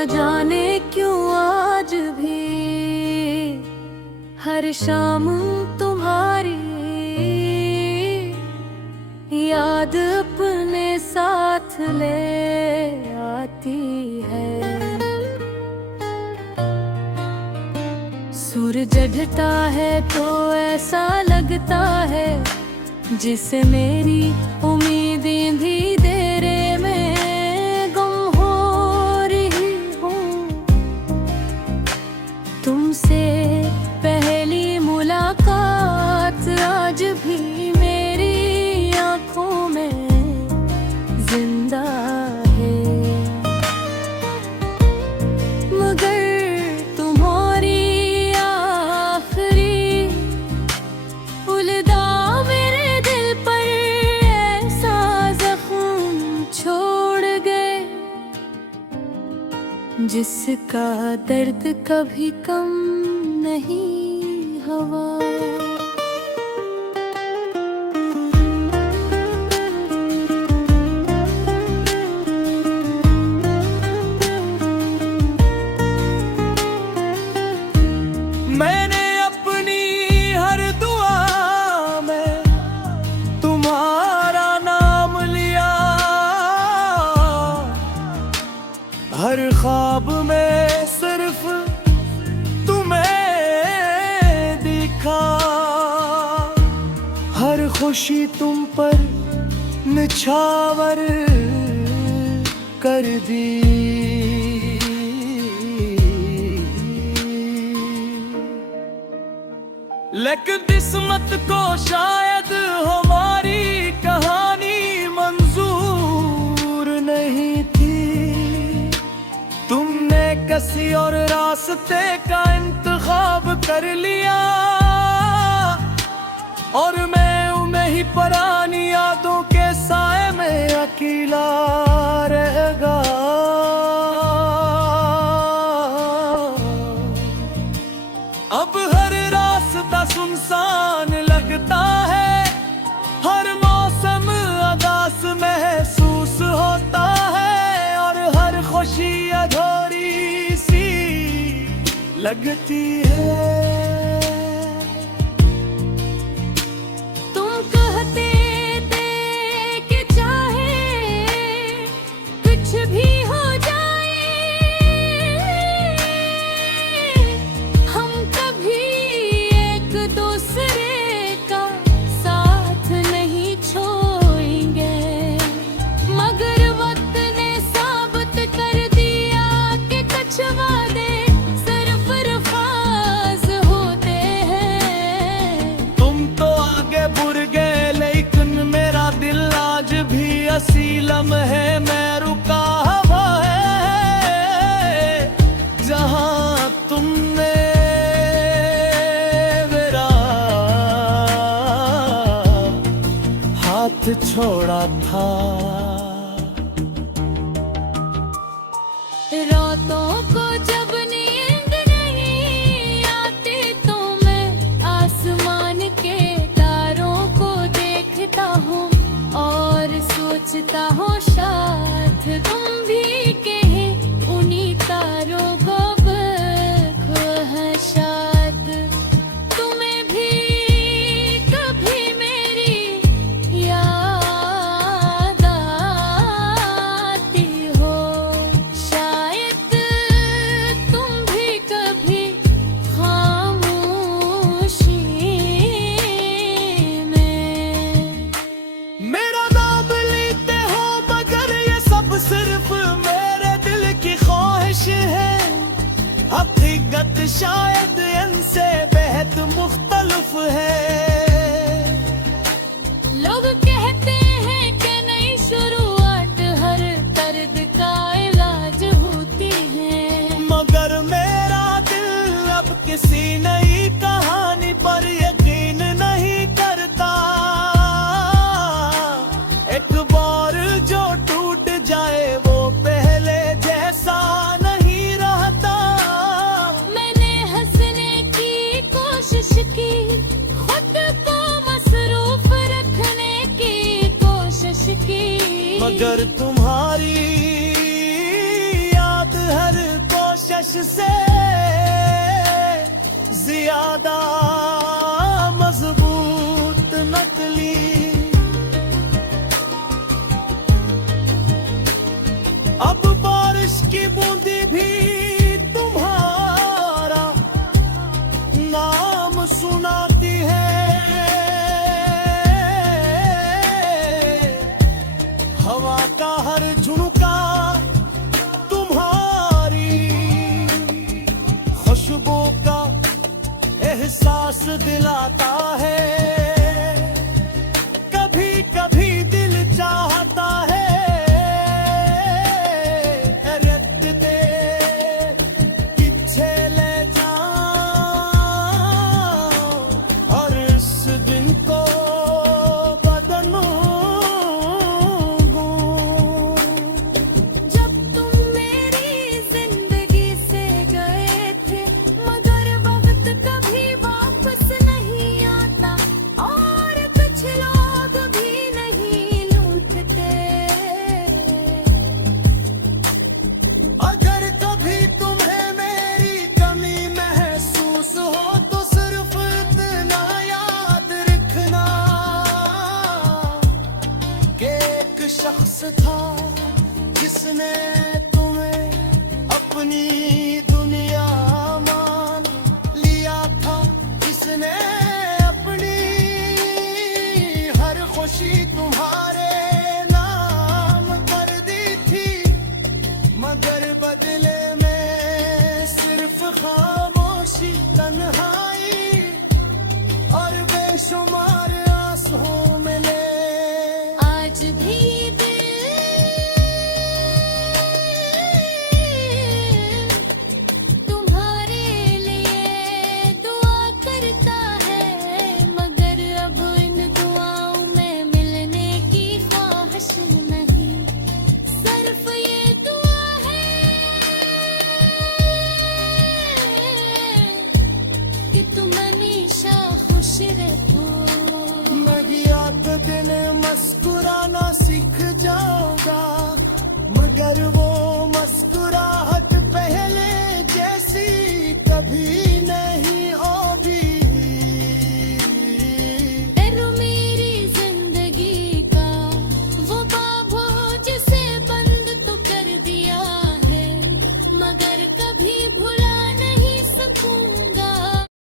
न जाने क्यों आज भी हर शाम तुम्हारी याद अपने साथ ले आती है। सूरज ढलता है तो ऐसा लगता है जिसे मेरी उम्मीदें भी अंधेरे में गुम हो रही हूँ। तुमसे पहली मुलाकात आज भी मेरी आँखों में जिंदा है, मगर तुम्हारी आखिरी उलदा मेरे दिल पर ऐसा जख्म छोड़ गए जिसका दर्द कभी कम नहीं हुआ। मैंने अपनी हर दुआ में तुम्हारा नाम लिया, हर ख्वाब में सिर्फ तुम्हें दिखा, हर खुशी तुम पर निछावर कर दी। लेकिन किस्मत को शायद हमारी कहानी मंजूर नहीं थी। तुमने किसी और रास्ते का इंतखाब कर लिया और मैं उन्हीं ही पुरानी यादों के साए में अकेला रह गया। अब हर रास्ता सुनसान लगता है, हर मौसम उदास महसूस होता है और हर खुशी अधूरी सी लगती है। तुम कहते थे कि चाहे कुछ भी हो जाए हम कभी एक दूसरे का साथ नहीं छोड़ेंगे, मगर वक्त ने साबित कर दिया कि कुछ वादे सिर्फ अल्फाज होते हैं। तुम तो आगे बढ़ गए लेकिन मेरा दिल आज भी असीलम है मैं रुका हुआ है, जहां तुमने मेरा हाथ छोड़ा था। रातों को जब नींद नहीं आती तो मैं आसमान के तारों को देखता हूँ और सोचता हूँ शायद तुम भी कहे उन्हीं तारों को देखो है, शायद तुम्हें भी कभी मेरी याद आती हो, शायद तुम भी कभी खामोशी में मेरा नाम लेते हो मगर ये सब सिर्फ मेरे दिल की ख्वाहिश है। हकीकत शायद इनसे बेहद मुख्तलिफ है। लोग कहते हैं कि नई शुरुआत हर दर्द का इलाज होती है, मगर मेरा दिल अब किसी नई कहानी पर यकीन नहीं करता। एक बार जो टूट जाए वो पहले जैसा नहीं रहता। मैंने हंसने की कोशिश की, खुद को मसरूफ रखने की कोशिश की, मगर तुम्हारी याद हर से ज्यादा मजबूत नकली अब बारिश की बूंदी भी तुम्हारा नाम सुनाती है हवा का हर झुमका तुम्हारी खुशबू का एहसास दिलाता है कभी कभी दिल चाहता है रख दे पीछे ले जाऊं और इस दिन को जब तुम मेरी जिंदगी से गए थे मगर वक्त कभी वापस नहीं आता और कुछ लोग भी नहीं लूटते अगर कभी तुम्हें मेरी कमी महसूस हो तो सिर्फ इतना याद रखना कि एक शख्स था जिसने तुम्हें अपनी दुनिया मान लिया था इसने अपनी हर खुशी तुम्हारे नाम कर दी थी मगर बदले में सिर्फ खामोशी तन्हाई और बेशुमार आंसू मिले आज भी दिल तुम्हारे लिए दुआ करता है मगर अब इन दुआओं में मिलने की ख्वाहिश नहीं सिर्फ ये दुआ है कि तुम हमेशा खुश रहो मैं भी आप दिन मुस्कुराना सीख जाऊंगा मगर वो